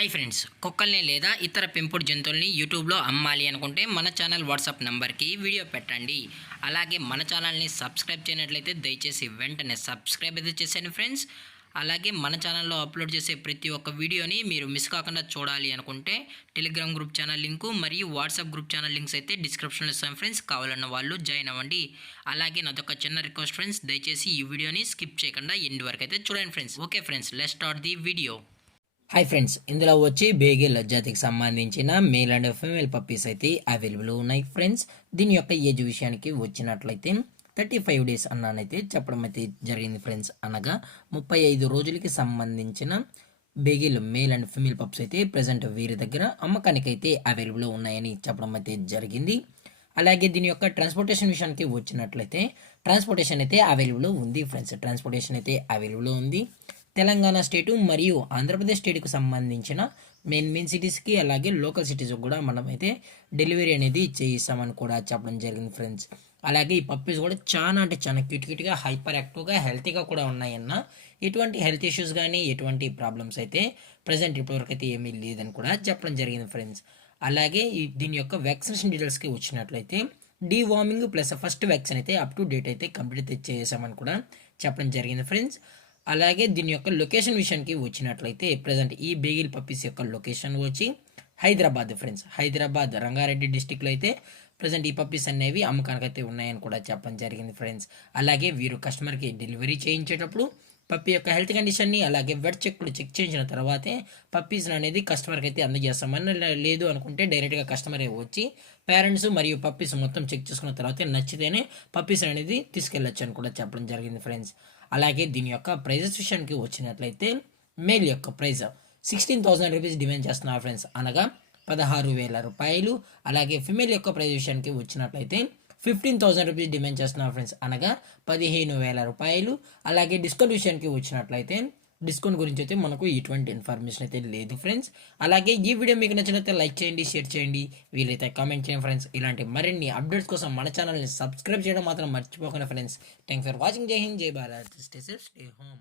Hi friends, కుక్కల్ని లేదా ఇతర పెంపుడు జంతువుల్ని యూట్యూబ్లో అమ్మాలి అనుకుంటే మన ఛానల్ వాట్సాప్ నెంబర్కి వీడియో పెట్టండి. అలాగే మన ఛానల్ని సబ్స్క్రైబ్ చేయనట్లయితే దయచేసి వెంటనే సబ్స్క్రైబ్ అయితే చేసేయండి ఫ్రెండ్స్. అలాగే మన ఛానల్లో అప్లోడ్ చేసే ప్రతి ఒక్క వీడియోని మీరు మిస్ కాకుండా చూడాలి అనుకుంటే టెలిగ్రామ్ గ్రూప్ ఛానల్ లింకు మరియు వాట్సాప్ గ్రూప్ ఛానల్ లింక్స్ అయితే డిస్క్రిప్షన్లో ఇస్తాం ఫ్రెండ్స్. కావాలన్న వాళ్ళు జాయిన్ అవ్వండి. అలాగే నాదొక చిన్న రిక్వెస్ట్ ఫ్రెండ్స్, దయచేసి ఈ వీడియోని స్కిప్ చేయకుండా ఎండ్ వరకు అయితే చూడండి friends. Okay friends, let's start the video. Hi friends, ఇందులో వచ్చి బేగెల్ జాతికి సంబంధించిన మేల్ అండ్ ఫీమేల్ పప్పీస్ అయితే అవైలబుల్ ఉన్నాయి ఫ్రెండ్స్. దీని యొక్క ఏజ్ విషయానికి వచ్చినట్లయితే 35 డేస్ అన్నానైతే చెప్పడం అయితే జరిగింది ఫ్రెండ్స్. అనగా 35 రోజులకి సంబంధించిన బేగెల్ మేల్ అండ్ ఫీమేల్ పప్స్ అయితే ప్రజెంట్ వీరి దగ్గర అమ్మకానికి అయితే అవైలబుల్ ఉన్నాయని చెప్పడం అయితే జరిగింది. అలాగే దీని యొక్క ట్రాన్స్పోర్టేషన్ విషయానికి వచ్చినట్లయితే ట్రాన్స్పోర్టేషన్ అయితే అవైలబుల్ ఉంది ఫ్రెండ్స్. ట్రాన్స్పోర్టేషన్ అయితే అవైలబుల్ ఉంది. తెలంగాణ స్టేటు మరియు ఆంధ్రప్రదేశ్ స్టేట్కి సంబంధించిన మెయిన్ సిటీస్కి అలాగే లోకల్ సిటీస్కి కూడా మనం అయితే డెలివరీ అనేది చేయిస్తామని కూడా చెప్పడం జరిగింది ఫ్రెండ్స్. అలాగే ఈ పప్పీస్ కూడా చాలా క్యూట్గా హైపర్ యాక్టివ్గా హెల్తీగా కూడా ఉన్నాయన్న. ఎటువంటి హెల్త్ ఇష్యూస్ కానీ ఎటువంటి ప్రాబ్లమ్స్ అయితే ప్రజెంట్ ఇప్పటివరకు అయితే ఏమీ లేదని కూడా చెప్పడం జరిగింది ఫ్రెండ్స్. అలాగే దీని యొక్క వ్యాక్సినేషన్ డీటెయిల్స్కి వచ్చినట్లయితే డీవార్మింగ్ ప్లస్ ఫస్ట్ వ్యాక్సిన్ అయితే అప్ టు డేట్ అయితే కంప్లీట్ చేసామని కూడా చెప్పడం జరిగింది ఫ్రెండ్స్. అలాగే దీని యొక్క లొకేషన్ విషయానికి వచ్చినట్లయితే ప్రజెంట్ ఈ బేగిల్ పప్పీస్ యొక్క లొకేషన్ వచ్చి హైదరాబాద్ ఫ్రెండ్స్. హైదరాబాద్ రంగారెడ్డి డిస్టిక్లో అయితే ప్రజెంట్ ఈ పప్పీస్ అనేవి అమ్మకానికి అయితే ఉన్నాయని కూడా చెప్పడం జరిగింది ఫ్రెండ్స్. అలాగే వీరు కస్టమర్కి డెలివరీ చేయించేటప్పుడు పప్పీ యొక్క హెల్త్ కండిషన్ని అలాగే వెట్ చెక్ చేయించిన తర్వాతే పప్పీస్ అనేది కస్టమర్కి అయితే అందజేస్తామని. లేదు అనుకుంటే డైరెక్ట్గా కస్టమరే వచ్చి పేరెంట్స్ మరియు పప్పీస్ మొత్తం చెక్ చేసుకున్న తర్వాత నచ్చితేనే పప్పీస్ అనేది తీసుకెళ్ళొచ్చు అని కూడా చెప్పడం జరిగింది ఫ్రెండ్స్. అలాగే దీని యొక్క ప్రైజెస్ విషయానికి వచ్చినట్లయితే మేల్ యొక్క ప్రైజ్ 16,000 రూపీస్ డిమాండ్ చేస్తున్నారు ఫ్రెండ్స్, అనగా 16,000 రూపాయలు. అలాగే ఫిమేల్ యొక్క ప్రైజ్ విషయానికి వచ్చినట్లయితే 15,000 రూపీస్ డిమాండ్ చేస్తున్నారు ఫ్రెండ్స్, అనగా 15,000 రూపాయలు. అలాగే డిస్కౌంట్ విషయానికి వచ్చినట్లయితే డిస్కౌంట్ గురించి అయితే మనకు ఎటువంటి ఇన్ఫర్మేషన్ అయితే లేదు ఫ్రెండ్స్. అలాగే ఈ వీడియో మీకు నచ్చినట్లయితే లైక్ చేయండి, షేర్ చేయండి, వీలైతే కామెంట్ చేయండి ఫ్రెండ్స్. ఇలాంటి మరిన్ని అప్డేట్స్ కోసం మన ఛానల్ని సబ్స్క్రైబ్ చేయడం మాత్రం మర్చిపోకండి ఫ్రెండ్స్. Thanks for watching. జై హింద్, జై Bharat, stay safe, stay home.